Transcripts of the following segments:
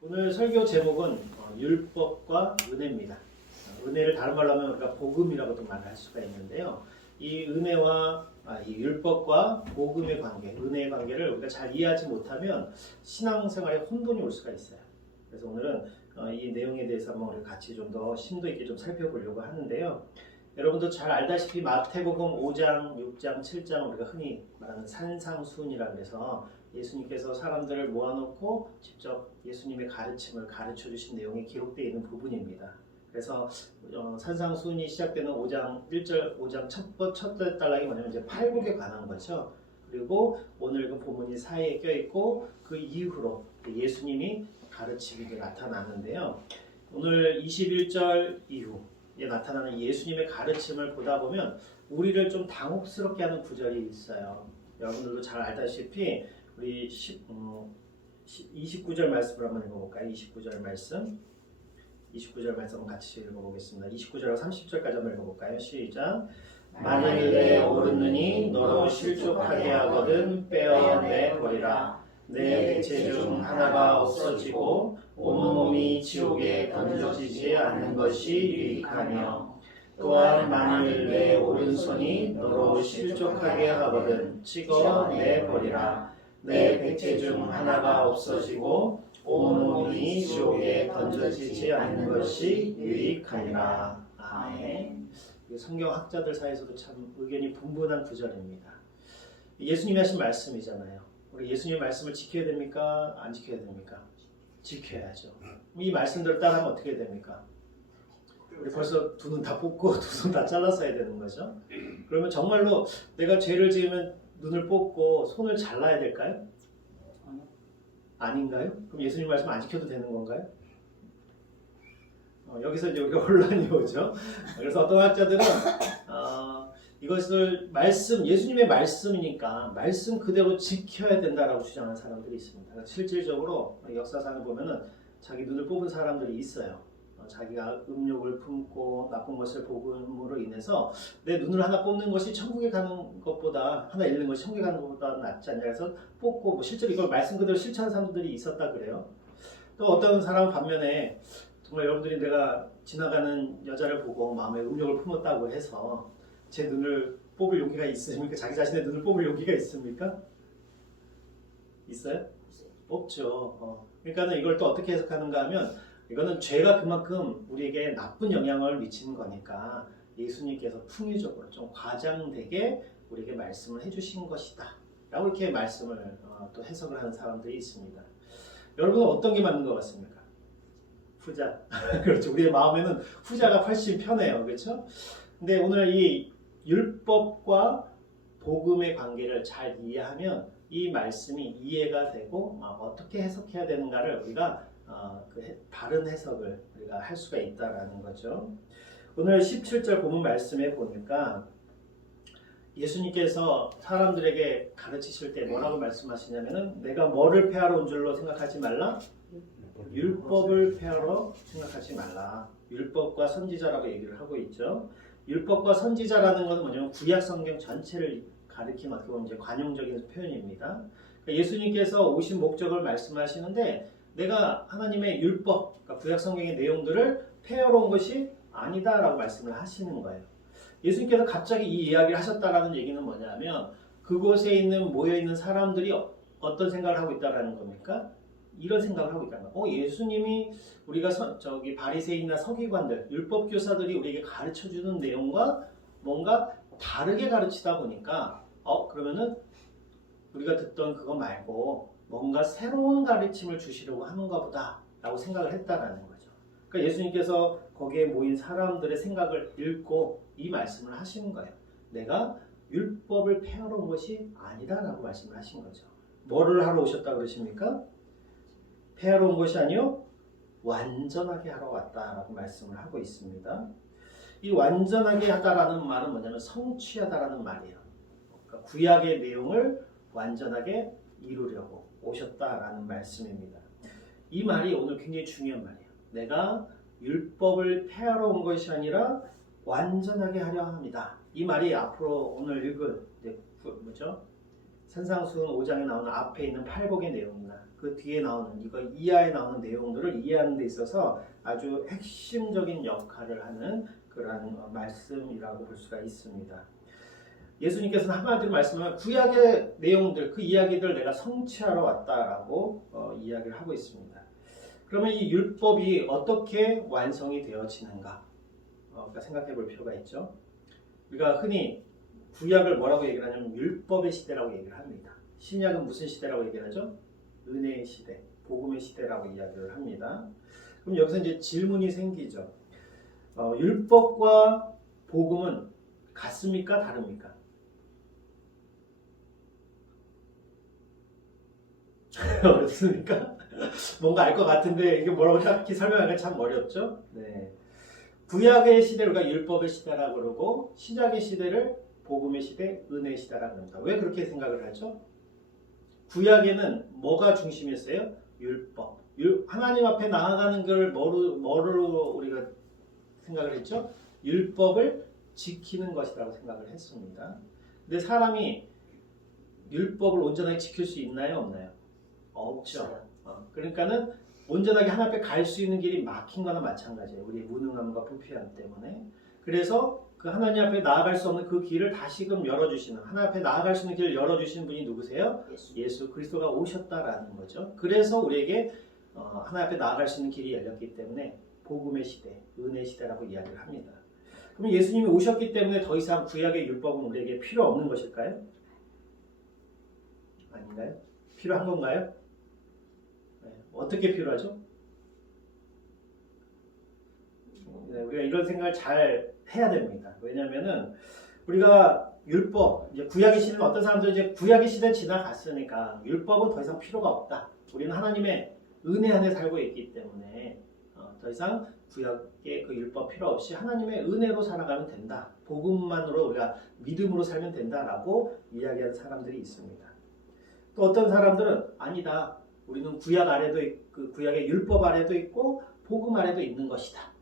오늘 설교 제목은 율법과 은혜입니다. 은혜를 다른 말로 하면 우리가 복음이라고도 말할 수가 있는데요. 이 은혜와 이 율법과 복음의 관계, 은혜의 관계를 우리가 잘 이해하지 못하면 신앙생활에 혼돈이 올 수가 있어요. 그래서 오늘은 이 내용에 대해서 한번 우리 같이 좀 더 심도 있게 좀 살펴보려고 하는데요. 여러분도 잘 알다시피 마태복음 5장, 6장, 7장 우리가 흔히 말하는 산상수훈이라 그래서 예수님께서 사람들을 모아놓고 직접 예수님의 가르침을 가르쳐 주신 내용이 기록되어 있는 부분입니다. 그래서 산상수훈이 시작되는 5장 1절, 5장 첫 단락이 뭐냐면 이제 팔복에 관한 거죠. 그리고 오늘 그 본문이 사이에 껴있고 그 이후로 예수님이 가르치기도 나타나는데요. 오늘 21절 이후에 나타나는 예수님의 가르침을 보다 보면 우리를 좀 당혹스럽게 하는 구절이 있어요. 여러분들도 잘 알다시피 우리 29절 말씀을 한번 읽어볼까요? 29절 말씀 같이 읽어보겠습니다. 29절과 30절까지 한번 읽어볼까요? 시작. 만일 내 오르느니 너로 실족하게 하거든 빼어내 버리라. 내 백체 중 하나가 없어지고 온몸이 지옥에 던져지지 않는 것이 유익하며 또한 만일 내 오른손이 너로 실족하게 하거든 찍어내 버리라. 내 백체 중 하나가 없어지고 온몸이 지옥에 던져지지 않는 것이 유익하니라. 아멘. 성경학자들 사이에서도 참 의견이 분분한 구절입니다. 예수님이 하신 말씀이잖아요. 우리 예수님의 말씀을 지켜야 됩니까? 안 지켜야 됩니까? 지켜야죠. 이 말씀대로 따르면 어떻게 됩니까? 우리 벌써 두 눈 다 뽑고 두 손 다 잘랐어야 되는 거죠. 그러면 정말로 내가 죄를 지으면 눈을 뽑고 손을 잘라야 될까요? 아닌가요? 그럼 예수님 말씀 안 지켜도 되는 건가요? 여기서 이제 우리가 혼란이 오죠. 그래서 어떤 학자들은 이것을 예수님의 말씀이니까 말씀 그대로 지켜야 된다라고 주장하는 사람들이 있습니다. 실질적으로 역사상을 보면은 자기 눈을 뽑은 사람들이 있어요. 자기가 음욕을 품고 나쁜 것을 복음으로 인해서 내 눈을 하나 뽑는 것이 천국에 가는 것보다 하나 잃는 것이 천국에 가는 것보다 낫지 않냐 해서 뽑고 뭐 실제로 이걸 말씀 그대로 실천하는 사람들이 있었다 그래요. 또 어떤 사람은 반면에 정말 여러분들이 내가 지나가는 여자를 보고 마음에 음욕을 품었다고 해서 제 눈을 뽑을 용기가 있습니까? 자기 자신의 눈을 뽑을 용기가 있습니까? 있어요? 없죠. 그러니까는 이걸 또 어떻게 해석하는가 하면 이거는 죄가 그만큼 우리에게 나쁜 영향을 미치는 거니까 예수님께서 풍유적으로 좀 과장되게 우리에게 말씀을 해주신 것이다 라고 이렇게 말씀을 또 해석을 하는 사람들이 있습니다. 여러분은 어떤 게 맞는 것 같습니까? 후자. 그렇죠. 우리의 마음에는 후자가 훨씬 편해요. 그렇죠? 근데 오늘 이 율법과 복음의 관계를 잘 이해하면 이 말씀이 이해가 되고 어떻게 해석해야 되는가를 우리가 바른 해석을 우리가 할 수가 있다라는 거죠. 오늘 17절 본문 말씀에 보니까 예수님께서 사람들에게 가르치실 때 뭐라고 말씀하시냐면은 내가 뭐를 폐하러 온 줄로 생각하지 말라? 율법을 폐하러 생각하지 말라. 율법과 선지자라고 얘기를 하고 있죠. 율법과 선지자라는 것은 뭐냐면 구약 성경 전체를 가리키는 어떻게 보면 이제 관용적인 표현입니다. 그러니까 예수님께서 오신 목적을 말씀하시는데 내가 하나님의 율법, 그러니까 구약 성경의 내용들을 폐하러 온 것이 아니다라고 말씀을 하시는 거예요. 예수님께서 갑자기 이 이야기를 하셨다라는 얘기는 뭐냐면 그곳에 모여있는 사람들이 어떤 생각을 하고 있다라는 겁니까? 이런 생각을 하고 있다는 거예요. 예수님이 우리가 바리새인이나 서기관들, 율법 교사들이 우리에게 가르쳐주는 내용과 뭔가 다르게 가르치다 보니까 그러면은 우리가 듣던 그거 말고 뭔가 새로운 가르침을 주시려고 하는가 보다 라고 생각을 했다라는 거죠. 그러니까 예수님께서 거기에 모인 사람들의 생각을 읽고 이 말씀을 하시는 거예요. 내가 율법을 폐하러 온 것이 아니다 라고 말씀을 하신 거죠. 뭐를 하러 오셨다 그러십니까? 폐하러 온 것이 아니요 완전하게 하러 왔다라고 말씀을 하고 있습니다. 이 완전하게 하다라는 말은 뭐냐면 성취하다라는 말이에요. 그러니까 구약의 내용을 완전하게 이루려고 오셨다라는 말씀입니다. 이 말이 오늘 굉장히 중요한 말이에요. 내가 율법을 폐하러 온 것이 아니라 완전하게 하려 합니다. 이 말이 앞으로 오늘 읽을 산상수훈 5장에 나오는 앞에 있는 팔복의 내용이나 그 뒤에 나오는 이거 이하에 나오는 내용들을 이해하는 데 있어서 아주 핵심적인 역할을 하는 그러한 말씀이라고 볼 수가 있습니다. 예수님께서는 한마디로 말씀하면 구약의 내용들, 그 이야기들 내가 성취하러 왔다라고 이야기를 하고 있습니다. 그러면 이 율법이 어떻게 완성이 되어지는가 그러니까 생각해 볼 필요가 있죠. 우리가 흔히 구약을 뭐라고 얘기를 하냐면 율법의 시대라고 얘기를 합니다. 신약은 무슨 시대라고 얘기를 하죠? 은혜의 시대, 복음의 시대라고 이야기를 합니다. 그럼 여기서 이제 질문이 생기죠. 율법과 복음은 같습니까? 다릅니까? 어렵습니까? 뭔가 알 것 같은데 이게 뭐라고 딱히 설명하기가 참 어렵죠? 네. 구약의 시대를 우리가 율법의 시대라고 그러고 신약의 시대를 복음의 시대, 은혜의 시대라고 합니다. 왜 그렇게 생각을 하죠? 구약에는 뭐가 중심이었어요? 율법. 하나님 앞에 나아가는 걸 뭐로 우리가 생각을 했죠? 율법을 지키는 것이라고 생각을 했습니다. 근데 사람이 율법을 온전하게 지킬 수 있나요? 없나요? 없죠. 그러니까는 온전하게 하나님 앞에 갈 수 있는 길이 막힌 거나 마찬가지예요. 우리의 무능함과 부패함 때문에. 그래서 그 하나님 앞에 나아갈 수 없는 그 길을 다시금 열어주시는, 하나님 앞에 나아갈 수 있는 길을 열어주시는 분이 누구세요? 예수 그리스도가 오셨다라는 거죠. 그래서 우리에게 하나님 앞에 나아갈 수 있는 길이 열렸기 때문에 복음의 시대, 은혜의 시대라고 이야기를 합니다. 그럼 예수님이 오셨기 때문에 더 이상 구약의 율법은 우리에게 필요 없는 것일까요? 아닌가요? 필요한 건가요? 네. 어떻게 필요하죠? 네, 우리가 이런 생각을 잘 해야 됩니다. 왜냐하면은 우리가 율법, 이제 구약의 시대는 어떤 사람들은 이제 구약의 시대 지나갔으니까 율법은 더 이상 필요가 없다. 우리는 하나님의 은혜 안에 살고 있기 때문에 더 이상 구약의 그 율법 필요 없이 하나님의 은혜로 살아가면 된다. 복음만으로 우리가 믿음으로 살면 된다라고 이야기하는 사람들이 있습니다. 또 어떤 사람들은 아니다. 우리는 구약 아래도 있고, 구약의 율법 아래도 있고 복음 아래도 있는 것이다.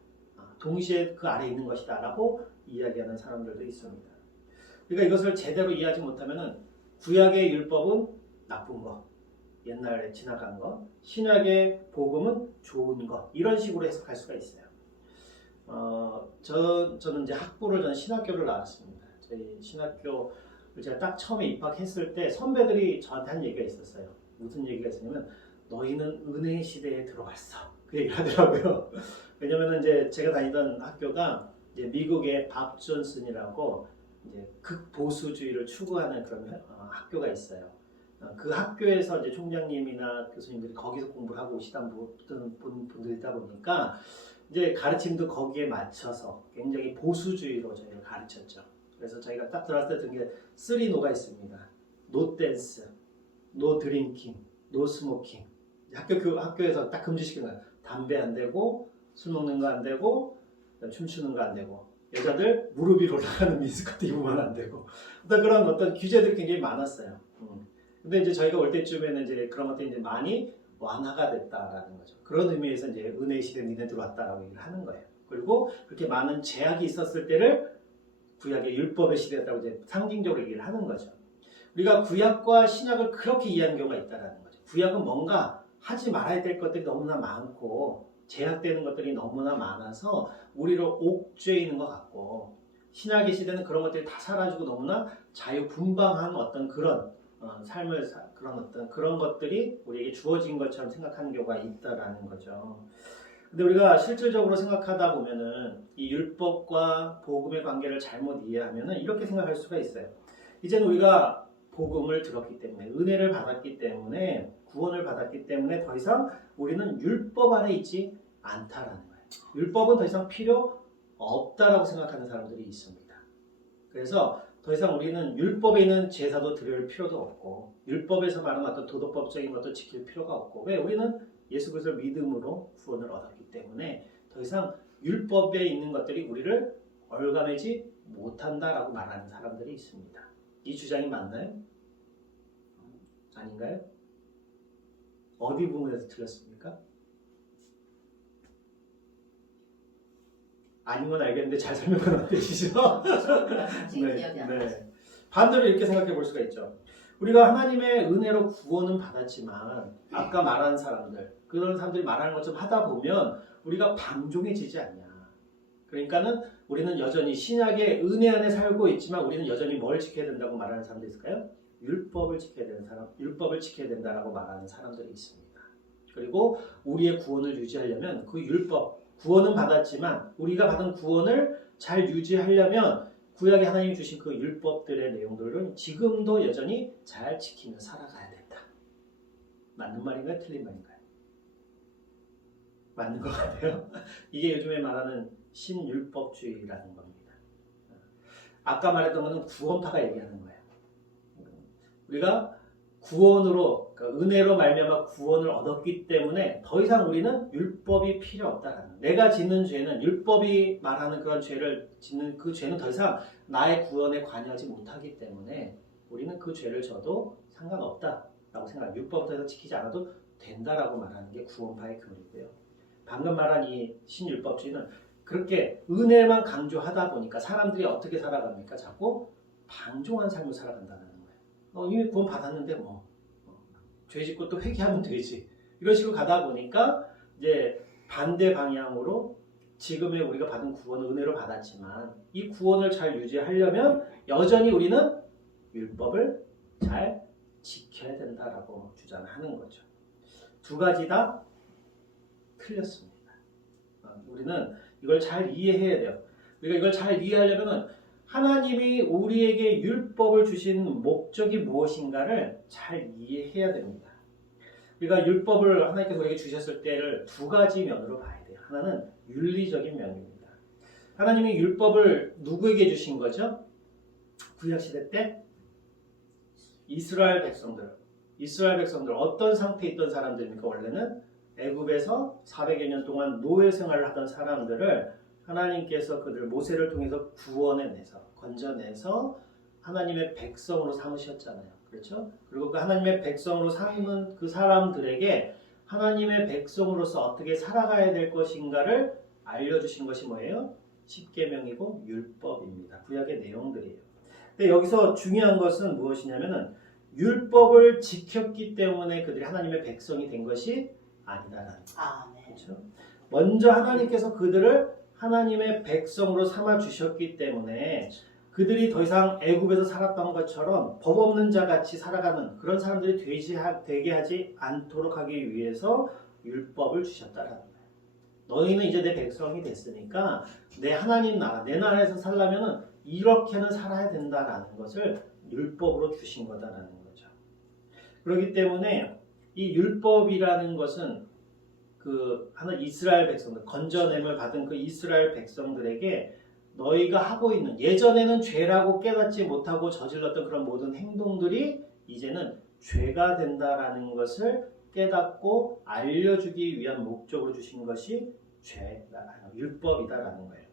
동시에 그 아래에 있는 것이다 라고 이야기하는 사람들도 있습니다. 그러니까 이것을 제대로 이해하지 못하면 구약의 율법은 나쁜 것, 옛날에 지나간 것, 신약의 복음은 좋은 것, 이런 식으로 해석할 수가 있어요. 저는 이제 저는 신학교를 나왔습니다. 저희 신학교를 제가 딱 처음에 입학했을 때 선배들이 저한테 한 얘기가 있었어요. 무슨 얘기가 있었냐면 너희는 은혜의 시대에 들어갔어. 그 얘기를 하더라고요. 왜냐면 이제 제가 다니던 학교가 이제 미국의 밥 존슨이라고 이제 극보수주의를 추구하는 그런 학교가 있어요. 그 학교에서 이제 총장님이나 교수님들이 거기서 공부를 하고 오시던 분들이다 보니까 이제 가르침도 거기에 맞춰서 굉장히 보수주의로 저희를 가르쳤죠. 그래서 저희가 딱 들어왔을 때 든 게 3노가 있습니다. No dance, no drinking, no smoking. 학교에서 딱 금지시키는 거예요. 담배 안 되고 술 먹는 거 안 되고 춤추는 거 안 되고 여자들 무릎 위로 올라가는 미스커트 입으면 안 되고 그런 어떤 규제들이 굉장히 많았어요. 근데 이제 저희가 올 때쯤에는 이제 그런 것들이 이제 많이 완화가 됐다라는 거죠. 그런 의미에서 이제 은혜의 시대에 니네 들어왔다라고 얘기를 하는 거예요. 그리고 그렇게 많은 제약이 있었을 때를 구약의 율법의 시대였다고 이제 상징적으로 얘기를 하는 거죠. 우리가 구약과 신약을 그렇게 이해하는 경우가 있다라는 거죠. 구약은 뭔가 하지 말아야 될 것들이 너무나 많고 제약되는 것들이 너무나 많아서 우리를 옥죄이는 것 같고 신약의 시대는 그런 것들이 다 사라지고 너무나 자유분방한 어떤 그런 삶을 그런 것들이 우리에게 주어진 것처럼 생각하는 경우가 있다라는 거죠. 근데 우리가 실질적으로 생각하다 보면은 이 율법과 복음의 관계를 잘못 이해하면은 이렇게 생각할 수가 있어요. 이제는 우리가 복음을 들었기 때문에 은혜를 받았기 때문에 구원을 받았기 때문에 더 이상 우리는 율법 안에 있지 않다라는 거예요. 율법은 더 이상 필요 없다라고 생각하는 사람들이 있습니다. 그래서 더 이상 우리는 율법에 있는 제사도 드릴 필요도 없고 율법에서 말하는 어떤 도덕법적인 것도 지킬 필요가 없고 왜? 우리는 예수 그리스도를 믿음으로 구원을 얻었기 때문에 더 이상 율법에 있는 것들이 우리를 얼가매지 못한다라고 말하는 사람들이 있습니다. 이 주장이 맞나요? 아닌가요? 어디 부분에서 틀렸습니까? 아닌 건 알겠는데 잘 설명은 안 되시죠? 네. 반대로 이렇게 생각해 볼 수가 있죠. 우리가 하나님의 은혜로 구원은 받았지만 아까 말한 사람들, 그런 사람들이 말하는 것처럼 하다 보면 우리가 방종해지지 않냐. 그러니까는 우리는 여전히 신약의 은혜 안에 살고 있지만 우리는 여전히 뭘 지켜야 된다고 말하는 사람도 있을까요? 율법을 지켜야 되는 사람, 율법을 지켜야 된다라고 말하는 사람들이 있습니다. 그리고 우리의 구원을 유지하려면 그 율법, 구원은 받았지만 우리가 받은 구원을 잘 유지하려면 구약에 하나님이 주신 그 율법들의 내용들은 지금도 여전히 잘 지키며 살아가야 된다. 맞는 말인가요? 틀린 말인가요? 맞는 것 같아요. 이게 요즘에 말하는 신율법주의라는 겁니다. 아까 말했던 것은 구원파가 얘기하는 거예요. 우리가 구원으로, 그러니까 은혜로 말미암아 구원을 얻었기 때문에 더 이상 우리는 율법이 필요 없다라는. 내가 짓는 죄는 율법이 말하는 그런 죄를 짓는 그 죄는 더 이상 나의 구원에 관여하지 못하기 때문에 우리는 그 죄를 져도 상관없다라고 생각합니다. 율법을 더 이상 지키지 않아도 된다라고 말하는 게 구원파의 교리고요. 방금 말한 이 신율법주의는 그렇게 은혜만 강조하다 보니까 사람들이 어떻게 살아갑니까? 자꾸 방종한 삶을 살아간다는 거예요. 이미 구원 받았는데 죄 짓고 또 회개하면 되지. 이런 식으로 가다 보니까 이제 반대 방향으로 지금의 우리가 받은 구원은 은혜로 받았지만 이 구원을 잘 유지하려면 여전히 우리는 율법을 잘 지켜야 된다라고 주장하는 거죠. 두 가지 다 틀렸습니다. 우리는 이걸 잘 이해해야 돼요. 우리가 이걸 잘 이해하려면 하나님이 우리에게 율법을 주신 목적이 무엇인가를 잘 이해해야 됩니다. 우리가 율법을 하나님께서 우리에게 주셨을 때를 두 가지 면으로 봐야 돼요. 하나는 윤리적인 면입니다. 하나님이 율법을 누구에게 주신 거죠? 구약시대 때 이스라엘 백성들 어떤 상태에 있던 사람들입니까? 원래는 애굽에서 400여 년 동안 노예 생활을 하던 사람들을 하나님께서 그들 모세를 통해서 구원해내서 건져내서 하나님의 백성으로 삼으셨잖아요. 그렇죠? 그리고 그 하나님의 백성으로 삼은 그 사람들에게 하나님의 백성으로서 어떻게 살아가야 될 것인가를 알려주신 것이 뭐예요? 십계명이고 율법입니다. 구약의 내용들이에요. 근데 여기서 중요한 것은 무엇이냐면은 율법을 지켰기 때문에 그들이 하나님의 백성이 된 것이 아니다라는 거예요. 네. 그렇죠? 먼저 하나님께서 그들을 하나님의 백성으로 삼아 주셨기 때문에 그들이 더 이상 애굽에서 살았던 것처럼 법 없는 자 같이 살아가는 그런 사람들이 되게 하지 않도록 하기 위해서 율법을 주셨다라는 거예요. 너희는 이제 내 백성이 됐으니까 내 하나님 나라, 내 나라에서 살려면은 이렇게는 살아야 된다라는 것을 율법으로 주신 거다라는 거죠. 그렇기 때문에 이 율법이라는 것은 그 하나 이스라엘 백성들 건져냄을 받은 그 이스라엘 백성들에게 너희가 하고 있는 예전에는 죄라고 깨닫지 못하고 저질렀던 그런 모든 행동들이 이제는 죄가 된다라는 것을 깨닫고 알려주기 위한 목적으로 주신 것이 율법이다라는 거예요.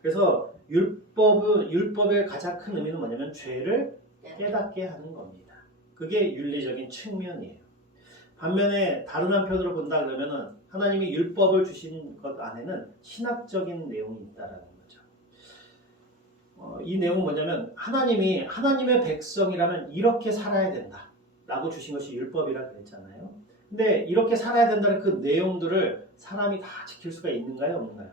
그래서 율법의 가장 큰 의미는 뭐냐면 죄를 깨닫게 하는 겁니다. 그게 윤리적인 측면이에요. 반면에 다른 한편으로 본다 그러면은 하나님이 율법을 주신 것 안에는 신학적인 내용이 있다라는 거죠. 이 내용은 뭐냐면 하나님이 하나님의 백성이라면 이렇게 살아야 된다라고 주신 것이 율법이라 그랬잖아요. 근데 이렇게 살아야 된다는 그 내용들을 사람이 다 지킬 수가 있는가요, 없는가요?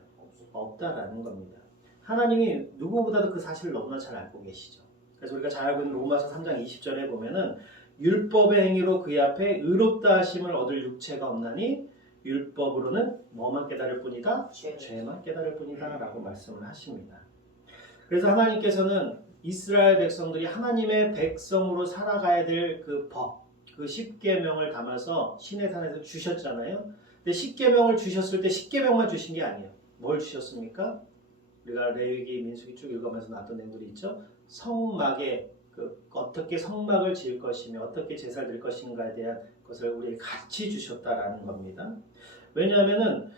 없다라는 겁니다. 하나님이 누구보다도 그 사실을 너무나 잘 알고 계시죠. 그래서 우리가 잘 알고 있는 로마서 3장 20절에 보면은 율법의 행위로 그의 앞에 의롭다 하심을 얻을 육체가 없나니 율법으로는 뭐만 깨달을 뿐이다? 죄만 깨달을 뿐이다 라고 말씀을 하십니다. 그래서 하나님께서는 이스라엘 백성들이 하나님의 백성으로 살아가야 될 그 법, 그 십계명을 담아서 시내산에서 주셨잖아요. 근데 십계명을 주셨을 때 십계명만 주신 게 아니에요. 뭘 주셨습니까? 우리가 레위기, 민수기 쭉 읽으면서 나왔던 내용들이 있죠. 성막에 어떻게 성막을 지을 것이며 어떻게 제사를 드릴 것인가에 대한 것을 우리에게 같이 주셨다라는 겁니다. 왜냐하면은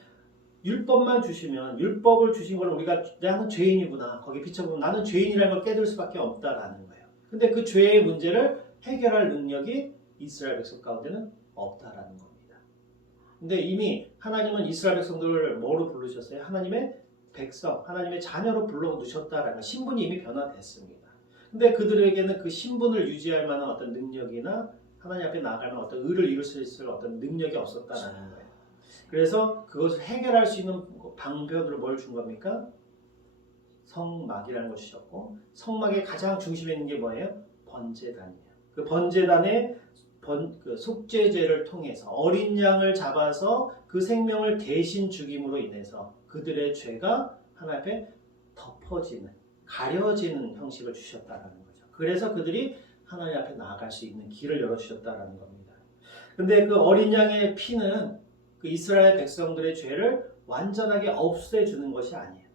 율법만 주시면 율법을 주신 걸 우리가 나는 죄인이구나 거기 비춰보면 나는 죄인이라는 걸 깨달을 수밖에 없다라는 거예요. 근데 그 죄의 문제를 해결할 능력이 이스라엘 백성 가운데는 없다라는 겁니다. 근데 이미 하나님은 이스라엘 백성들을 뭐로 부르셨어요? 하나님의 백성, 하나님의 자녀로 불러두셨다라는 신분이 이미 변화됐습니다. 근데 그들에게는 그 신분을 유지할 만한 어떤 능력이나 하나님 앞에 나아가는 어떤 의를 이룰 수 있을 어떤 능력이 없었다는 거예요. 그래서 그것을 해결할 수 있는 방편으로 뭘 준 겁니까? 성막이라는 것이었고, 성막의 가장 중심에 있는 게 뭐예요? 번제단이에요. 그 번제단의 그 속죄제를 통해서 어린 양을 잡아서 그 생명을 대신 죽임으로 인해서 그들의 죄가 하나님 앞에 덮어지는, 가려지는 형식을 주셨다는 거죠. 그래서 그들이 하나님 앞에 나아갈 수 있는 길을 열어주셨다는 겁니다. 근데 그 어린 양의 피는 그 이스라엘 백성들의 죄를 완전하게 없애주는 것이 아니에요.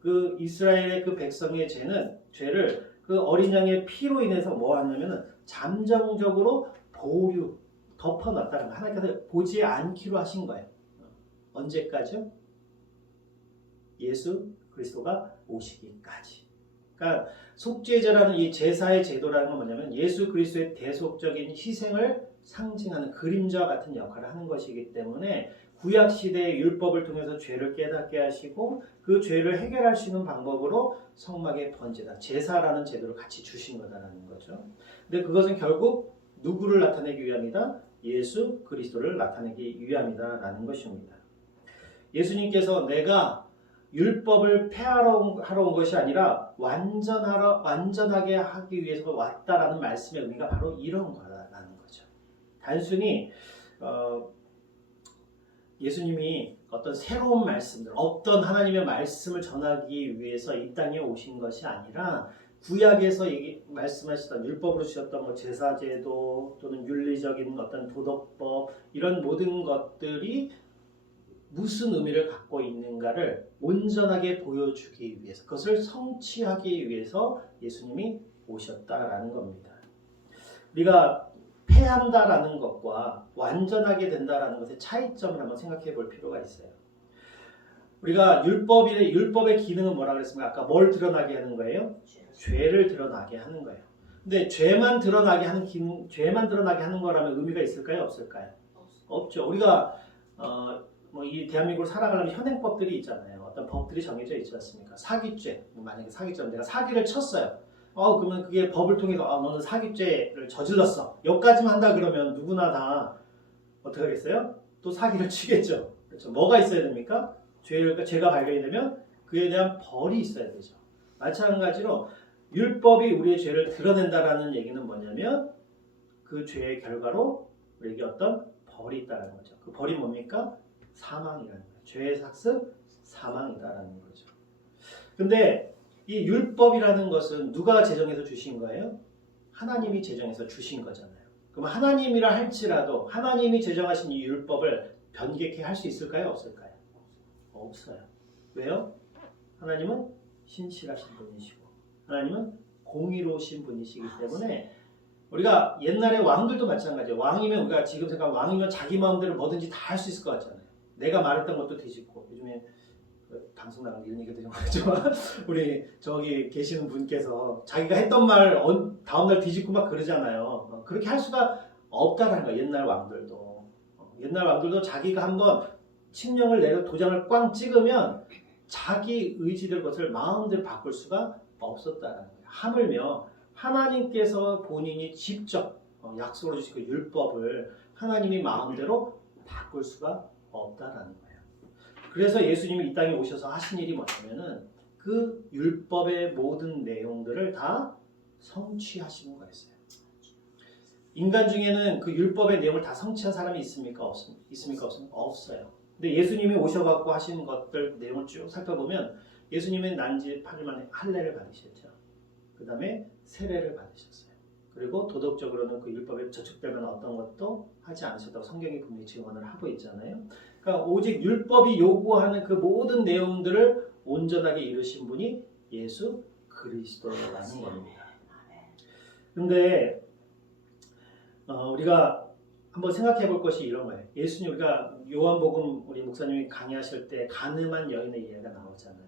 그 이스라엘의 그 백성의 죄를 그 어린 양의 피로 인해서 뭐 하냐면은 잠정적으로 보류, 덮어놨다는 거예요. 하나님께서 보지 않기로 하신 거예요. 언제까지요? 예수 그리스도가 오시기까지. 그러니까 속죄제라는 이 제사의 제도라는 건 뭐냐면 예수 그리스도의 대속적인 희생을 상징하는 그림자와 같은 역할을 하는 것이기 때문에 구약 시대의 율법을 통해서 죄를 깨닫게 하시고 그 죄를 해결할 수 있는 방법으로 성막의 번제다, 제사라는 제도를 같이 주신 거다라는 거죠. 근데 그것은 결국 누구를 나타내기 위함이다? 예수 그리스도를 나타내기 위함이다라는 것입니다. 예수님께서 내가 율법을 폐하러 온 것이 아니라 완전하게 하기 위해서 왔다라는 말씀의 의미가 바로 이런 거라는 거죠. 단순히 예수님이 어떤 새로운 말씀들, 어떤 하나님의 말씀을 전하기 위해서 이 땅에 오신 것이 아니라 구약에서 말씀하시던 율법으로 주셨던 뭐 제사제도 또는 윤리적인 어떤 도덕법 이런 모든 것들이 무슨 의미를 갖고 있는가를 온전하게 보여주기 위해서 그것을 성취하기 위해서 예수님이 오셨다라는 겁니다. 우리가 폐한다라는 것과 완전하게 된다라는 것의 차이점을 한번 생각해 볼 필요가 있어요. 우리가 율법의 기능은 뭐라 그랬습니까? 아까 뭘 드러나게 하는 거예요? 죄를 드러나게 하는 거예요. 근데 죄만 드러나게 하는 거라면 의미가 있을까요? 없을까요? 없죠. 우리가 이 대한민국을 살아가려면 현행법들이 있잖아요. 어떤 법들이 정해져 있지 않습니까? 사기죄. 만약에 사기죄면 내가 사기를 쳤어요. 그러면 그게 법을 통해서 너는 사기죄를 저질렀어. 여기까지만 한다 그러면 누구나 다 어떻게 하겠어요? 또 사기를 치겠죠. 그렇죠. 뭐가 있어야 됩니까? 죄가 발견이 되면 그에 대한 벌이 있어야 되죠. 마찬가지로 율법이 우리의 죄를 드러낸다라는 얘기는 뭐냐면 그 죄의 결과로 우리에게 어떤 벌이 있다는 거죠. 그 벌이 뭡니까? 사망이라는 거예요. 죄의 삭습, 사망이다라는 거죠. 근데 이 율법이라는 것은 누가 제정해서 주신 거예요? 하나님이 제정해서 주신 거잖아요. 그럼 하나님이라 할지라도 하나님이 제정하신 이 율법을 변개케 할 수 있을까요? 없을까요? 없어요. 왜요? 하나님은 신실하신 분이시고 하나님은 공의로우신 분이시기 때문에 우리가 옛날에 왕들도 마찬가지예요. 왕이면 우리가 지금 생각하면 왕이면 자기 마음대로 뭐든지 다 할 수 있을 것 같잖아요. 내가 말했던 것도 뒤집고 요즘에 방송 나가는 이런 얘기도 좀 하지만 우리 저기 계시는 분께서 자기가 했던 말 다음날 뒤집고 막 그러잖아요. 그렇게 할 수가 없다라는 거예요. 옛날 왕들도 자기가 한번 칙령을 내려 도장을 꽝 찍으면 자기 의지될 것을 마음대로 바꿀 수가 없었다는 거예요. 하물며 하나님께서 본인이 직접 약속으로 주신 그 율법을 하나님이 마음대로 바꿀 수가 없다라는 거예요. 그래서 예수님이 이 땅에 오셔서 하신 일이 뭐냐면은 그 율법의 모든 내용들을 다 성취하시는 거였어요. 인간 중에는 그 율법의 내용을 다 성취한 사람이 있습니까? 없습니까? 없어요. 근데 예수님이 오셔갖고 하신 것들 내용을 쭉 살펴보면 예수님은 난지 8일 만에 할례를 받으셨죠. 그 다음에 세례를 받으셨어요. 그리고 도덕적으로는 그 율법에 저촉될 만한 어떤 것도 하지 않으셨다고 성경이 분명히 증언을 하고 있잖아요. 그러니까 오직 율법이 요구하는 그 모든 내용들을 온전하게 이루신 분이 예수 그리스도라는 겁니다. 근데 우리가 한번 생각해 볼 것이 이런 거예요. 예수님, 우리가 요한복음 우리 목사님이 강의하실 때 간음한 여인의 이야기가 나오잖아요.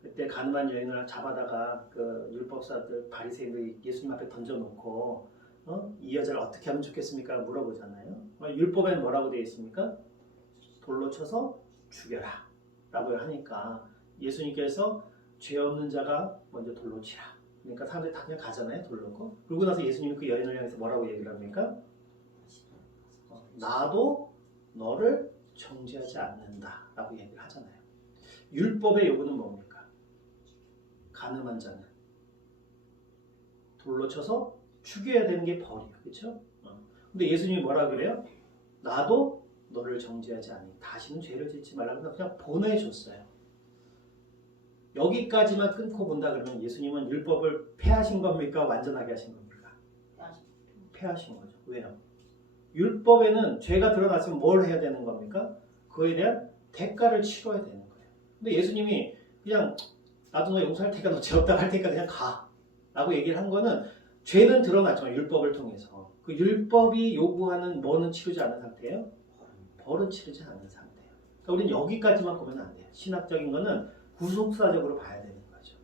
그때 간음한 여인을 잡아다가 그 율법사들 바리새인들이 예수님 앞에 던져놓고 이 여자를 어떻게 하면 좋겠습니까? 물어보잖아요. 율법에는 뭐라고 되어 있습니까? 돌로 쳐서 죽여라 라고 하니까 예수님께서 죄 없는 자가 먼저 돌로 치라 그러니까 사람들이 다 그냥 가잖아요. 돌 놓고. 그러고 나서 예수님이 그 여인을 향해서 뭐라고 얘기를 합니까? 나도 너를 정죄하지 않는다 라고 얘기를 하잖아요. 율법의 요구는 뭡니까? 가늠한 자는 돌로 쳐서 죽여야 되는 게 벌이에요. 그렇죠? 근데 예수님이 뭐라 그래요? 나도 너를 정죄하지 않니. 다시는 죄를 짓지 말라고 그냥 보내줬어요. 여기까지만 끊고 본다 그러면 예수님은 율법을 폐하신 겁니까? 완전하게 하신 겁니까? 폐하신 거죠. 왜요? 율법에는 죄가 드러났으면 뭘 해야 되는 겁니까? 그거에 대한 대가를 치러야 되는 거예요. 근데 예수님이 그냥 나도 너 용서할 테니까 너 죄 없다고 할 테니까 그냥 가 라고 얘기를 한 거는 죄는 드러났지만 율법을 통해서 그 율법이 요구하는 뭐는 치르지 않은 상태예요? 벌은 치르지 않은 상태예요. 그러니까 우리는 여기까지만 보면 안 돼요. 신학적인 거는 구속사적으로 봐야 되는 거죠.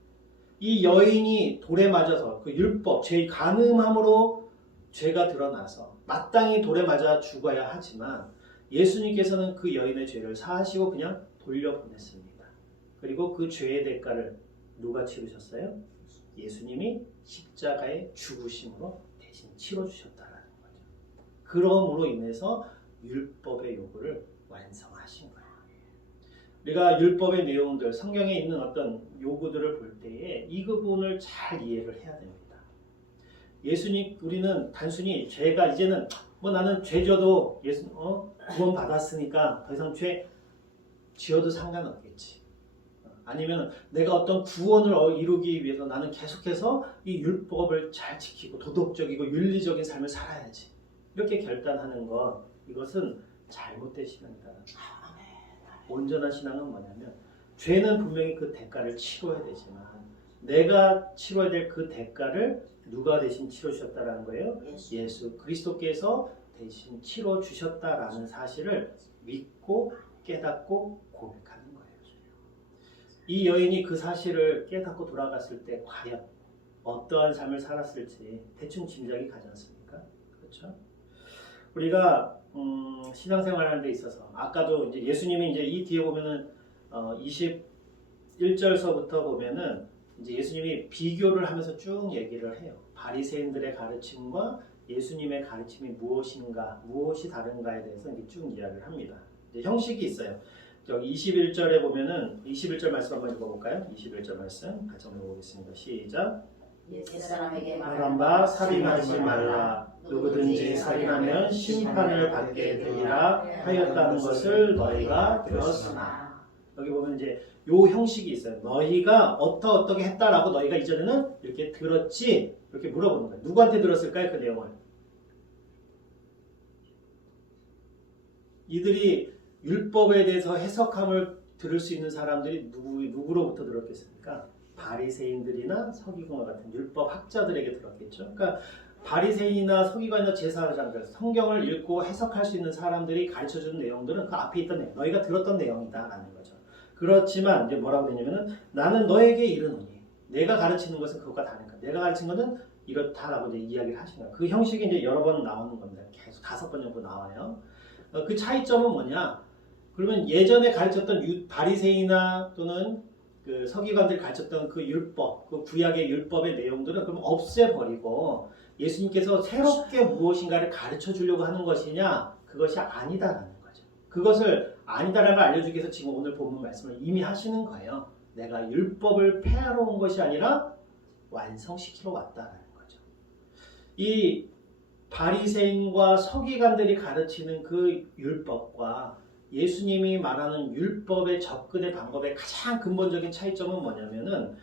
이 여인이 돌에 맞아서 그 율법, 죄의 간음함으로 죄가 드러나서 마땅히 돌에 맞아 죽어야 하지만 예수님께서는 그 여인의 죄를 사하시고 그냥 돌려보냈습니다. 그리고 그 죄의 대가를 누가 치르셨어요? 예수님이 십자가의 죽으심으로 대신 치러주셨다라는 거죠. 그러므로 인해서 율법의 요구를 완성하신 거예요. 우리가 율법의 내용들, 성경에 있는 어떤 요구들을 볼 때에 이 부분을 잘 이해를 해야 됩니다. 우리는 단순히 죄가 이제는 뭐 나는 죄 져도 구원 받았으니까 더 이상 죄 지어도 상관없겠지. 아니면 내가 어떤 구원을 이루기 위해서 나는 계속해서 이 율법을 잘 지키고 도덕적이고 윤리적인 삶을 살아야지. 이렇게 결단하는 것, 이것은 잘못된 신앙이다. 온전한 신앙은 뭐냐면 죄는 분명히 그 대가를 치러야 되지만 내가 치러야 될 그 대가를 누가 대신 치러주셨다라는 거예요? 예수 그리스도께서 대신 치러주셨다라는 사실을 믿고 깨닫고 고백하는 거예요. 이 여인이 그 사실을 깨닫고 돌아갔을 때 과연 어떠한 삶을 살았을지 대충 짐작이 가지 않습니까? 그렇죠? 우리가 신앙생활하는 데 있어서 아까도 이제 예수님이 이제 이 뒤에 보면은 21절서부터 보면은 이제 예수님이 비교를 하면서 쭉 얘기를 해요. 바리새인들의 가르침과 예수님의 가르침이 무엇인가, 무엇이 다른가에 대해서 이제 쭉 이야기를 합니다. 이제 형식이 있어요. 여기 21절에 보면은 21절 말씀 한번 읽어볼까요? 21절 말씀 같이 한번 읽어보겠습니다. 시작. 옛사람에게 말한 바 살인하지 말라. 누구든지 살인하면 심판을 받게 되리라 하였다는 것을 너희가 들었으나. 여기 보면 이제 요 형식이 있어요. 너희가 어떻게 했다라고 너희가 이전에는 이렇게 들었지? 이렇게 물어보는 거예요. 누구한테 들었을까요? 그 내용을. 이들이 율법에 대해서 해석함을 들을 수 있는 사람들이 누구로부터 들었겠습니까? 바리새인들이나 서기관과 같은 율법 학자들에게 들었겠죠. 그러니까 바리새인이나 서기관이나 제사장들, 성경을 읽고 해석할 수 있는 사람들이 가르쳐주는 내용들은 그 앞에 있던 내용, 너희가 들었던 내용이다라는 거죠. 그렇지만 이제 뭐라고 되냐면은 나는 너에게 이르노니 내가 가르치는 것은 그것과 다르니까 내가 가르친 것은 이렇다라고 이제 이야기를 하신 거예요. 그 형식이 이제 여러 번 나오는 겁니다. 계속 5번 정도 나와요. 그 차이점은 뭐냐? 그러면 예전에 가르쳤던 바리새인이나 또는 그 서기관들이 가르쳤던 그 율법, 그 구약의 율법의 내용들은 그럼 없애버리고 예수님께서 새롭게 무엇인가를 가르쳐 주려고 하는 것이냐? 그것이 아니다라는 거죠. 그것을 아니다라는 걸 알려주기 위해서 지금 오늘 본문 말씀을 이미 하시는 거예요. 내가 율법을 폐하러 온 것이 아니라 완성시키러 왔다라는 거죠. 이 바리새인과 서기관들이 가르치는 그 율법과 예수님이 말하는 율법의 접근의 방법의 가장 근본적인 차이점은 뭐냐면은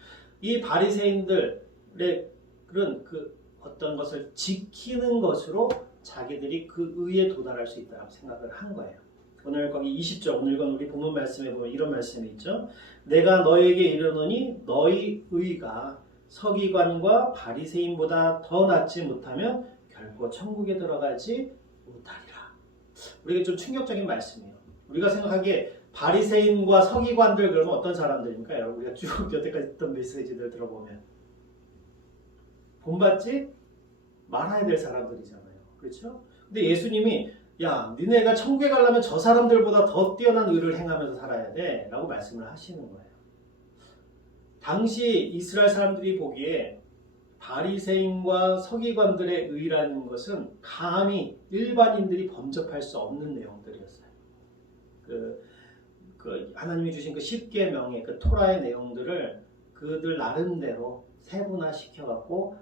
이 바리새인들의 그런 그 어떤 것을 지키는 것으로 자기들이 그 의에 도달할 수 있다고 생각을 한 거예요. 오늘 거기 20절 오늘 읽은 우리 본문 말씀에 보면 이런 말씀이 있죠. 내가 너에게 이르노니 너희 의가 서기관과 바리새인보다 더 낫지 못하면 결코 천국에 들어가지 못하리라. 우리가 좀 충격적인 말씀이에요. 우리가 생각하기에 바리새인과 서기관들 그러면 어떤 사람들입니까? 여러분 우리가 쭉 여태까지 듣던 메시지들 들어보면 본받지 말아야 될 사람들이잖아요. 그렇죠? 근데 예수님이 야 니네가 천국에 가려면 저 사람들보다 더 뛰어난 의를 행하면서 살아야 돼 라고 말씀을 하시는 거예요. 당시 이스라엘 사람들이 보기에 바리새인과 서기관들의 의라는 것은 감히 일반인들이 범접할 수 없는 내용들이었어요. 그 하나님이 주신 그 10계명의 그 토라의 내용들을 그들 나름대로 세분화시켜갖고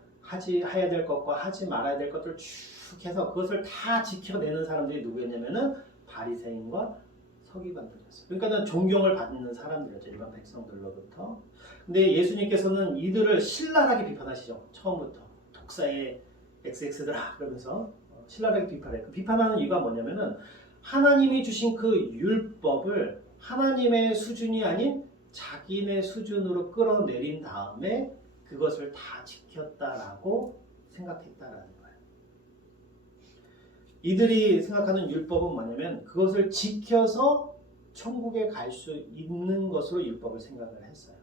해야 될 것과 하지 말아야 될 것들을 쭉 해서 그것을 다 지켜내는 사람들이 누구였냐면은 바리새인과 서기관들이었어요. 그러니까 존경을 받는 사람들이었죠. 일반 백성들로부터. 근데 예수님께서는 이들을 신랄하게 비판하시죠. 처음부터. 독사의 XX들아 그러면서 신랄하게 비판해요. 그 비판하는 이유가 뭐냐면은 하나님이 주신 그 율법을 하나님의 수준이 아닌 자기네 수준으로 끌어내린 다음에 그것을 다 지켰다라고 생각했다라는 거예요. 이들이 생각하는 율법은 뭐냐면 그것을 지켜서 천국에 갈 수 있는 것으로 율법을 생각을 했어요.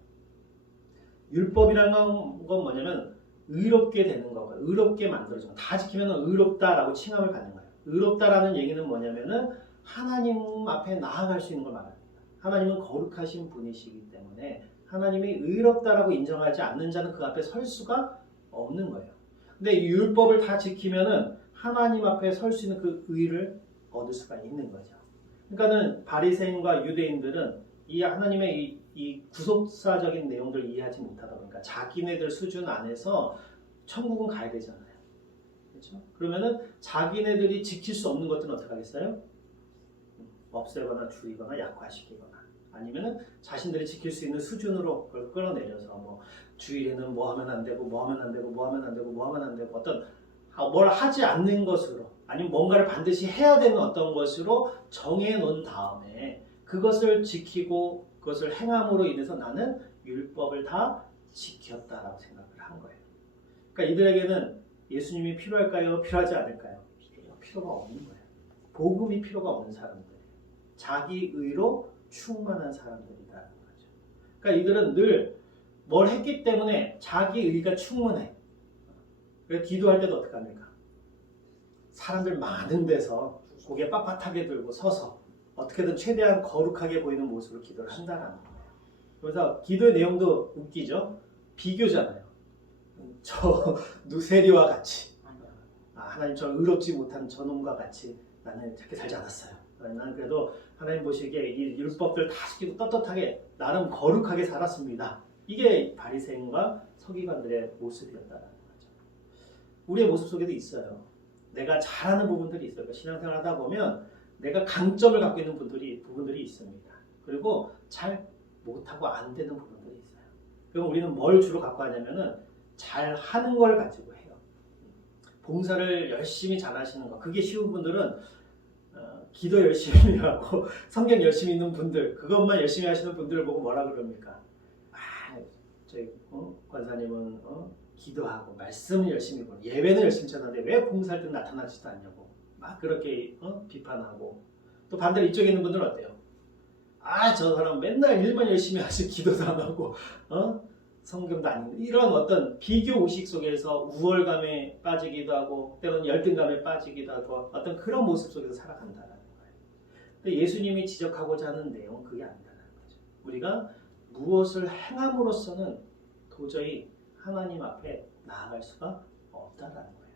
율법이라는 건 뭐냐면 의롭게 되는 거고 의롭게 만들어주는 다 지키면 의롭다라고 칭함을 받는 거예요. 의롭다라는 얘기는 뭐냐면은 하나님 앞에 나아갈 수 있는 걸 말합니다. 하나님은 거룩하신 분이시기 때문에 하나님이 의롭다라고 인정하지 않는 자는 그 앞에 설 수가 없는 거예요. 근데 이 율법을 다 지키면은 하나님 앞에 설 수 있는 그 의를 얻을 수가 있는 거죠. 그러니까는 바리새인과 유대인들은 이 하나님의 이 구속사적인 내용들을 이해하지 못하다 보니까 자기네들 수준 안에서 천국은 가야 되잖아요. 그렇죠? 그러면은 자기네들이 지킬 수 없는 것들은 어떻게 하겠어요? 없애거나 줄이거나 약화시키거나 아니면은 자신들이 지킬 수 있는 수준으로 그걸 끌어내려서 뭐 주일에는 뭐 하면 안 되고 뭐 하면 안 되고 뭐 하면 안 되고 뭐 하면 안 되고 어떤 뭘 하지 않는 것으로 아니면 뭔가를 반드시 해야 되는 어떤 것으로 정해 놓은 다음에 그것을 지키고 그것을 행함으로 인해서 나는 율법을 다 지켰다라고 생각을 한 거예요. 그러니까 이들에게는 예수님이 필요할까요? 필요하지 않을까요? 필요가 없는 거예요. 복음이 필요가 없는 사람들. 자기 의로 충만한 사람들이라는 거죠. 그러니까 이들은 늘 뭘 했기 때문에 자기 의가 충분해. 그래서 기도할 때도 어떻게 합니까? 사람들 많은 데서 고개 빳빳하게 들고 서서 어떻게든 최대한 거룩하게 보이는 모습으로 기도를 한다는 거예요. 그래서 기도의 내용도 웃기죠? 비교잖아요. 저 누세리와 같이 하나님 저 의롭지 못한 저놈과 같이 나는 그렇게 살지 않았어요. 나는 그래도 하나님 보시기에 이 율법들 다 지키고 떳떳하게 나름 거룩하게 살았습니다. 이게 바리새인과 서기관들의 모습이었다는 거죠. 우리의 모습 속에도 있어요. 내가 잘하는 부분들이 있어요. 그러니까 신앙생활 하다 보면 내가 강점을 갖고 있는 부분들이 있습니다. 그리고 잘 못하고 안 되는 부분들이 있어요. 그럼 우리는 뭘 주로 갖고 하냐면은 잘하는 걸 가지고 해요. 봉사를 열심히 잘하시는 거. 그게 쉬운 분들은 기도 열심히 하고 성경 열심히 읽는 분들 그것만 열심히 하시는 분들을 보고 뭐라 그럽니까? 저희 권사님은 기도하고 말씀을 열심히 보고 예배는 열심히 전하는데 왜 봉사할 때 나타나지도 않냐고 막 그렇게 비판하고 또 반대로 이쪽에 있는 분들은 어때요? 저 사람 맨날 일만 열심히 하지 기도도 안 하고 성경도 안 읽는 이런 어떤 비교 의식 속에서 우월감에 빠지기도 하고 때로는 열등감에 빠지기도 하고 어떤 그런 모습 속에서 살아간다는 거예요. 근데 예수님이 지적하고자 하는 내용은 그게 아니라는 거죠. 우리가 무엇을 행함으로써는 도저히 하나님 앞에 나아갈 수가 없다라는 거예요.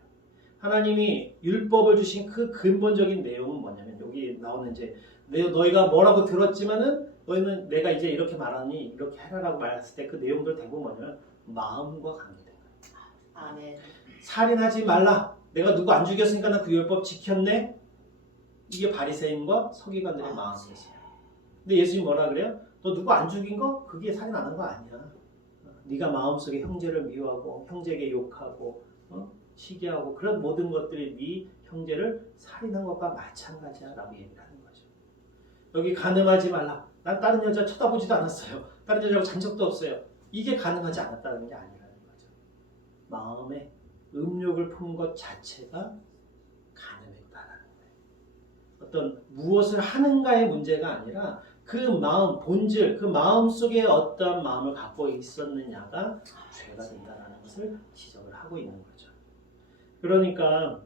하나님이 율법을 주신 그 근본적인 내용은 뭐냐면 여기 나오는 이제 너희가 뭐라고 들었지만은 너희는 내가 이제 이렇게 말하니 이렇게 해라라고 말했을 때 그 내용들 대부분 뭐냐면 마음과 관계된 거예요. 아멘. 살인하지 말라. 내가 누구 안 죽였으니까 나 그 율법 지켰네. 이게 바리새인과 서기관들의 마음이었어요. 근데 예수님이 뭐라 그래요? 너 누구 안 죽인 거? 그게 살인 안 한 거 아니야. 네가 마음속에 형제를 미워하고 형제에게 욕하고 시기하고 그런 모든 것들이 네 형제를 살인한 것과 마찬가지야 라고 얘기를 하는 거죠. 여기 간음하지 말라. 난 다른 여자 쳐다보지도 않았어요. 다른 여자하고 잔 적도 없어요. 이게 가능하지 않았다는 게 아니라는 거죠. 마음에 음욕을 품 것 자체가 간음했다라는 거예요. 어떤 무엇을 하는가의 문제가 아니라 그 마음, 본질, 그 마음 속에 어떤 마음을 갖고 있었느냐가 죄가 된다는 것을 지적을 하고 있는 거죠. 그러니까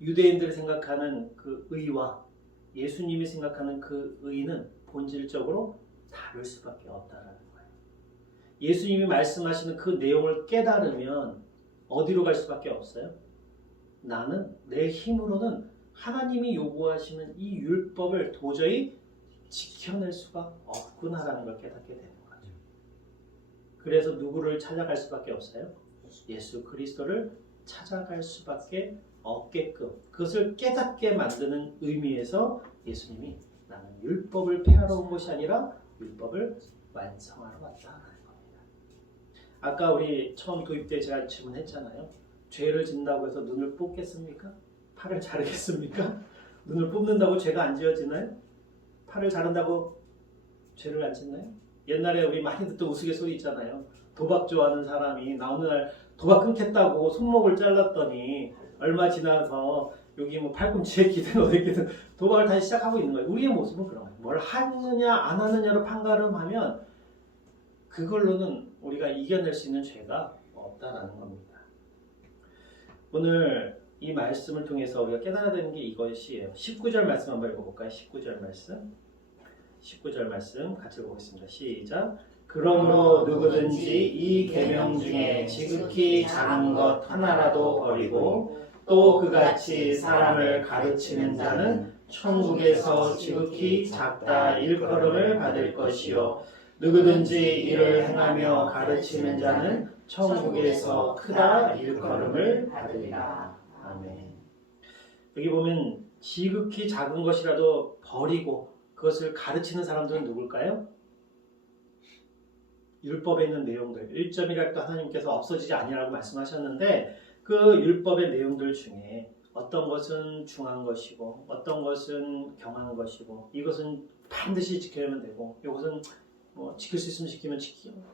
유대인들이 생각하는 그 의와 예수님이 생각하는 그 의는 본질적으로 다를 수밖에 없다는 거예요. 예수님이 말씀하시는 그 내용을 깨달으면 어디로 갈 수밖에 없어요? 나는 내 힘으로는 하나님이 요구하시는 이 율법을 도저히 지켜낼 수가 없구나라는 걸 깨닫게 되는 거죠. 그래서 누구를 찾아갈 수밖에 없어요? 예수 그리스도를 찾아갈 수밖에 없게끔 그것을 깨닫게 만드는 의미에서 예수님이 나는 율법을 폐하러 온 것이 아니라 율법을 완성하러 왔다는 겁니다. 아까 우리 처음 도입 때 제가 질문했잖아요. 죄를 짓는다고 해서 눈을 뽑겠습니까? 팔을 자르겠습니까? 눈을 뽑는다고 죄가 안 지어지나요? 팔을 자른다고 죄를 안 짓나요? 옛날에 우리 많이 듣던 우스갯소리 있잖아요. 도박 좋아하는 사람이 나 어느 날 도박 끊겠다고 손목을 잘랐더니 얼마 지나서 여기 뭐 팔꿈치에 기든 어디든 도박을 다시 시작하고 있는 거예요. 우리의 모습은 그런 거예요. 뭘 하느냐 안 하느냐로 판가름하면 그걸로는 우리가 이겨낼 수 있는 죄가 없다라는 겁니다. 오늘 이 말씀을 통해서 우리가 깨달아야 되는 게 이것이에요. 19절 말씀 한번 읽어볼까요? 19절 말씀. 19절 말씀 같이 보겠습니다. 시작. 그러므로 누구든지 이 계명 중에 지극히 작은 것 하나라도 버리고 또 그같이 사람을 가르치는 자는 천국에서 지극히 작다 일컬음을 받을 것이요 누구든지 이를 행하며 가르치는 자는 천국에서 크다 일컬음을 받으리라. 아멘. 여기 보면 지극히 작은 것이라도 버리고 그것을 가르치는 사람들은 누굴까요? 율법에 있는 내용들 1점이라도 하나님께서 없어지지 아니라고 말씀하셨는데 그 율법의 내용들 중에 어떤 것은 중한 것이고 어떤 것은 경한 것이고 이것은 반드시 지켜야만 되고 이것은 뭐 지킬 수 있으면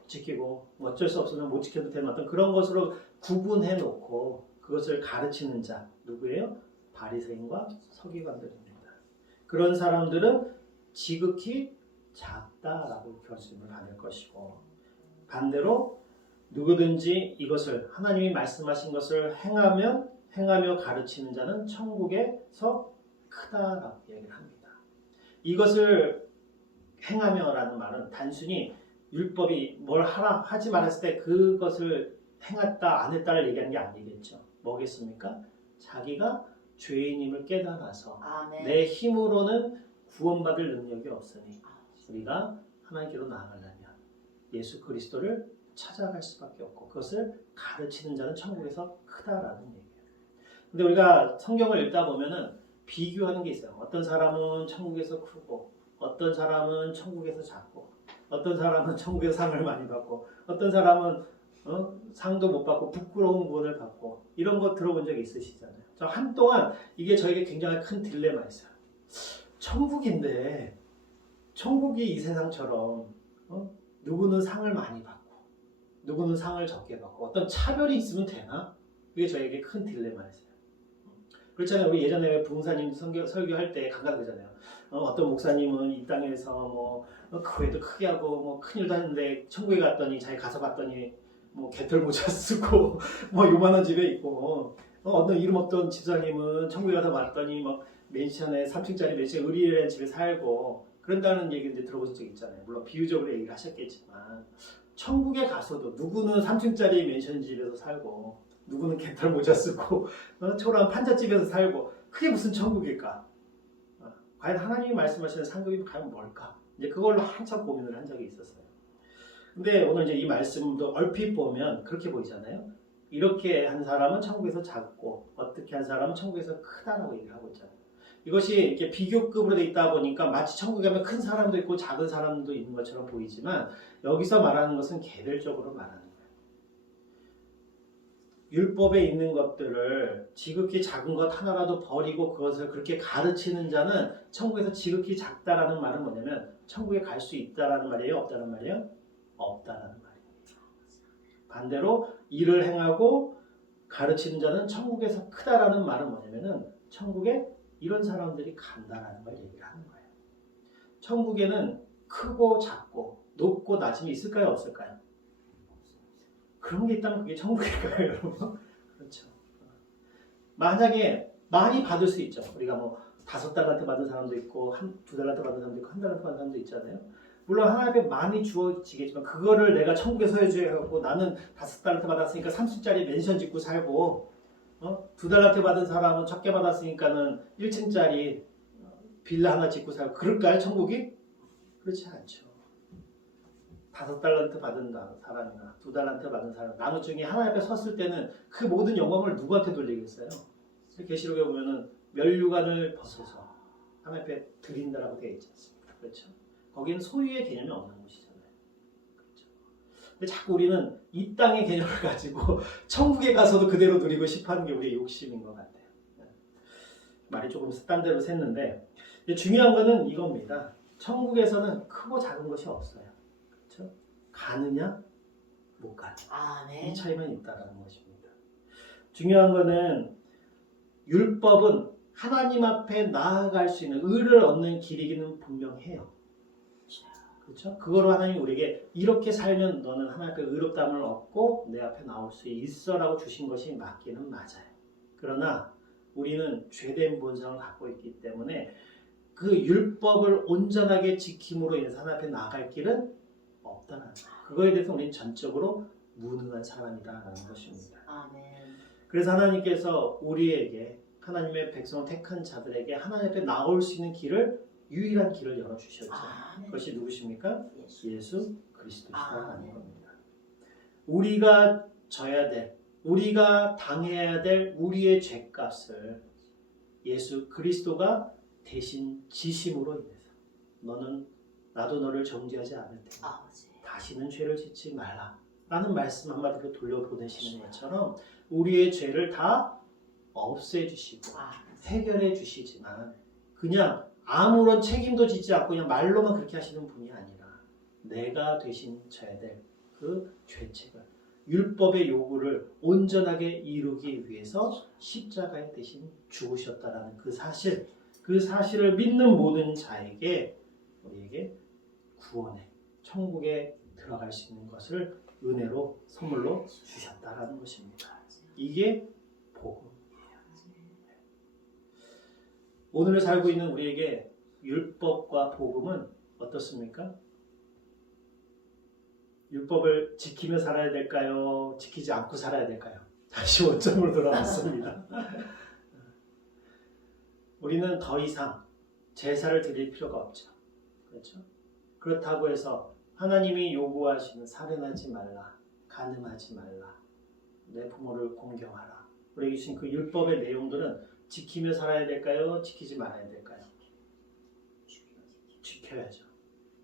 지키고 뭐 어쩔 수 없으면 못 지켜도 되는 어떤 그런 것으로 구분해 놓고 그것을 가르치는 자 누구예요? 바리새인과 서기관들입니다. 그런 사람들은 지극히 작다라고 결심을 받을 것이고 반대로 누구든지 이것을 하나님이 말씀하신 것을 행하며 가르치는 자는 천국에서 크다라고 얘기를 합니다. 이것을 행하며라는 말은 단순히 율법이 뭘 하라 하지 말았을 때 그것을 행했다 안 했다를 얘기하는 게 아니겠죠. 뭐겠습니까? 자기가 죄인임을 깨달아서 아멘. 내 힘으로는 구원받을 능력이 없으니 우리가 하나님께로 나아가려면 예수 그리스도를 찾아갈 수밖에 없고 그것을 가르치는 자는 천국에서 크다라는 얘기예요. 근데 우리가 성경을 읽다 보면은 비교하는 게 있어요. 어떤 사람은 천국에서 크고 어떤 사람은 천국에서 작고 어떤 사람은 천국에서 상을 많이 받고 어떤 사람은 상도 못 받고 부끄러운 구원을 받고 이런 거 들어본 적 있으시잖아요. 저 한동안 이게 저에게 굉장히 큰 딜레마였어요. 천국인데 천국이 이 세상처럼 누구는 상을 많이 받고 누구는 상을 적게 받고 어떤 차별이 있으면 되나? 그게 저에게 큰 딜레마였어요. 그렇잖아요. 우리 예전에 부흥사님 설교할 때 간간히 그러잖아요. 어떤 목사님은 이 땅에서 뭐 교회도 크게 하고 뭐 큰일도 하는데 천국에 갔더니 자기 가서 봤더니 뭐 개털 모자 쓰고 뭐 요만한 집에 있고 어떤 이름 없던 집사님은 천국에 가서 봤더니 막 맨션에 3층짜리 맨션 의리라는 집에 살고 그런다는 얘기 이제 들어보신 적 있잖아요. 물론 비유적으로 얘기를 하셨겠지만 천국에 가서도 누구는 3층짜리 맨션 집에서 살고 누구는 개털 모자 쓰고 초라한 판잣집에서 살고 그게 무슨 천국일까? 과연 하나님이 말씀하시는 상급이 과연 뭘까? 이제 그걸로 한참 고민을 한 적이 있었어요. 근데 오늘 이제 이 말씀도 얼핏 보면 그렇게 보이잖아요. 이렇게 한 사람은 천국에서 작고 어떻게 한 사람은 천국에서 크다라고 얘기를 하고 있잖아요. 이것이 이렇게 비교급으로 돼 있다 보니까 마치 천국에 가면 큰 사람도 있고 작은 사람도 있는 것처럼 보이지만 여기서 말하는 것은 개별적으로 말하는 거예요. 율법에 있는 것들을 지극히 작은 것 하나라도 버리고 그것을 그렇게 가르치는 자는 천국에서 지극히 작다라는 말은 뭐냐면 천국에 갈 수 있다라는 말이에요? 없다는 말이에요? 없다라는 말이에요. 반대로 일을 행하고 가르치는 자는 천국에서 크다라는 말은 뭐냐면은 천국에 이런 사람들이 간다라는 걸 얘기를 하는 거예요. 천국에는 크고 작고 높고 낮음이 있을까요? 없을까요? 그런 게 있다면 그게 천국일까요, 여러분? 그렇죠. 만약에 많이 받을 수 있죠. 우리가 뭐 5달란트 받은 사람도 있고 2달란트 받은 사람도 있고 1달란트 받은 사람도 있잖아요. 물론 하나님 앞에 많이 주어지겠지만 그거를 내가 천국에서 해줘야하고 나는 5달란트 받았으니까 30짜리 맨션 짓고 살고 2달란트 받은 사람은 적게 받았으니까는 1층짜리 빌라 하나 짓고 살고 그럴까요 천국이? 그렇지 않죠. 5달란트 받은 사람이나 2달란트 받은 사람 나누증이 하나님 앞에 섰을 때는 그 모든 영광을 누구한테 돌리겠어요? 계시록에 보면은 멸류관을 벗어서 하나님 앞에 드린다라고 되어 있지 않습니까? 그렇죠? 거기는 소유의 개념이 없는 곳이잖아요. 그렇죠? 근데 자꾸 우리는 이 땅의 개념을 가지고 천국에 가서도 그대로 누리고 싶어하는 게 우리의 욕심인 것 같아요. 말이 조금 딴 데로 샜는데 중요한 거는 이겁니다. 천국에서는 크고 작은 것이 없어요. 그렇죠? 가느냐 못 가느냐 이 차이만 있다는 것입니다. 중요한 거는 율법은 하나님 앞에 나아갈 수 있는 의를 얻는 길이기는 분명해요. 그렇죠? 그거로 하나님이 우리에게 이렇게 살면 너는 하나님 앞에 의롭다함을 얻고 내 앞에 나올 수 있어라고 주신 것이 맞기는 맞아요. 그러나 우리는 죄된 본성을 갖고 있기 때문에 그 율법을 온전하게 지킴으로 인해서 하나님 앞에 나아갈 길은 없다는 거예요. 그거에 대해서 우리는 전적으로 무능한 사람이다라는 것입니다. 아멘. 그래서 하나님께서 우리에게 하나님의 백성을 택한 자들에게 하나님 앞에 나올 수 있는 길을 유일한 길을 열어주셨죠. 그것이 누구십니까? 예수 그리스도시다라는 겁니다. 우리가 져야 될, 우리가 당해야 될 우리의 죄값을 예수 그리스도가 대신 지심으로 인해서 너는 나도 너를 정죄하지 않을 테니 다시는 죄를 짓지 말라 라는 말씀 한마디로 돌려보내시는 것처럼 우리의 죄를 다 없애주시고 해결해 주시지만 그냥 아무런 책임도 짓지 않고 그냥 말로만 그렇게 하시는 분이 아니라 내가 대신 져야 될 그 죄책을 율법의 요구를 온전하게 이루기 위해서 십자가에 대신 죽으셨다라는 그 사실을 믿는 모든 자에게 우리에게 구원의 천국에 들어갈 수 있는 것을 은혜로 선물로 주셨다라는 것입니다. 이게 복음이에요. 오늘 살고 있는 우리에게 율법과 복음은 어떻습니까? 율법을 지키며 살아야 될까요? 지키지 않고 살아야 될까요? 다시 원점으로 돌아왔습니다. 우리는 더 이상 제사를 드릴 필요가 없죠. 그렇죠? 그렇다고 해서 하나님이 요구하시는 살인하지 말라, 간음하지 말라, 내 부모를 공경하라. 우리에게 주신 그 율법의 내용들은 지키며 살아야 될까요? 지키지 말아야 될까요? 지켜야죠.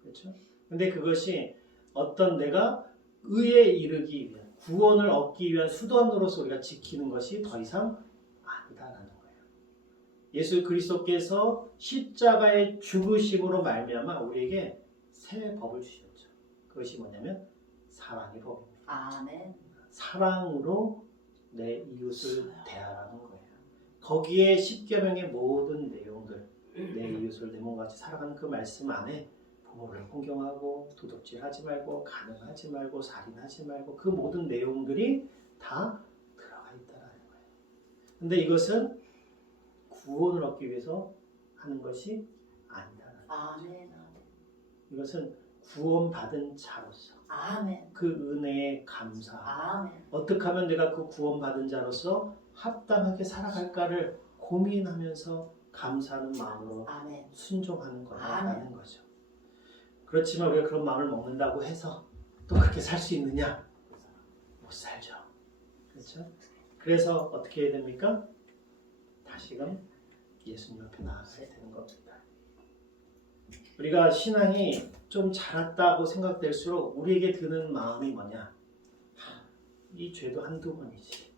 그렇죠? 근데 그것이 어떤 내가 의에 이르기 위한 구원을 얻기 위한 수단으로서 우리가 지키는 것이 더 이상 아니다라는 거예요. 예수 그리스도께서 십자가의 죽으심으로 말미암아 우리에게 새 법을 주셨죠. 그것이 뭐냐면 사랑의 법입니다. 아멘. 사랑으로 내 이웃을 대하라는 거예요. 거기에 십계명의 모든 내용들, 내 이웃을 내 몸과 같이 사랑하는 그 말씀 안에 부모를 공경하고 도둑질하지 말고 간음하지 말고 살인하지 말고 그 모든 내용들이 다 들어가 있다는 거예요. 근데 이것은 구원을 얻기 위해서 하는 것이 아니다라는 아멘. 이것은 구원받은 자로서 아멘. 그 은혜에 감사하고 아멘. 어떻게 하면 내가 그 구원받은 자로서 합당하게 살아갈까를 고민하면서 감사하는 마음으로 아멘. 순종하는 거라는 거죠. 그렇지만 우리가 그런 마음을 먹는다고 해서 또 그렇게 살 수 있느냐? 못 살죠. 그렇죠? 그래서 어떻게 해야 됩니까? 다시금 예수님 앞에 나아가야 되는 겁니다. 우리가 신앙이 좀 자랐다고 생각될수록 우리에게 드는 마음이 뭐냐? 이 죄도 한두 번이지.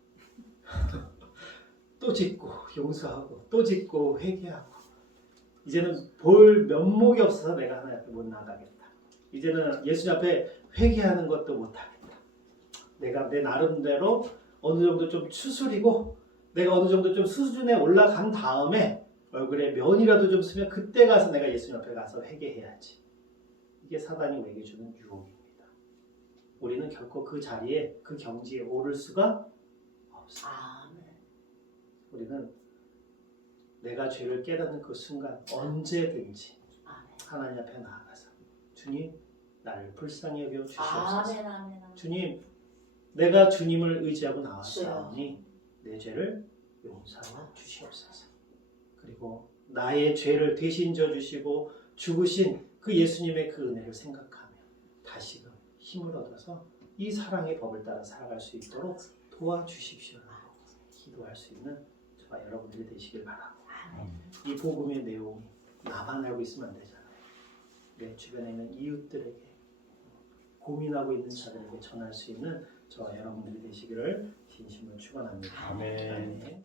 또 짓고 용서하고 또 짓고 회개하고 이제는 볼 면목이 없어서 내가 하나님 앞에 못 나가겠다. 이제는 예수님 앞에 회개하는 것도 못하겠다. 내가 내 나름대로 어느 정도 좀 추스리고 내가 어느 정도 좀 수준에 올라간 다음에 얼굴에 면이라도 좀 쓰면 그때 가서 내가 예수님 앞에 가서 회개해야지. 이게 사단이 우리에게 주는 유혹입니다. 우리는 결코 그 자리에 그 경지에 오를 수가 없어요. 우리는 내가 죄를 깨닫는 그 순간 언제든지 하나님 앞에 나아가서 주님 나를 불쌍히 여겨 주시옵소서. 아멘, 아멘, 아멘. 주님 내가 주님을 의지하고 나왔사오니 내 죄를 용서하여 주시옵소서. 그리고 나의 죄를 대신 져주시고 죽으신 그 예수님의 그 은혜를 생각하며 다시금 힘을 얻어서 이 사랑의 법을 따라 살아갈 수 있도록 도와주십시오. 기도할 수 있는 저와 여러분들이 되시길 바라고, 이 복음의 내용이 나만 알고 있으면 안 되잖아요. 내 주변에 있는 이웃들에게, 고민하고 있는 자들에게 전할 수 있는 저와 여러분들이 되시기를 진심으로 축원합니다. 아멘. 아멘.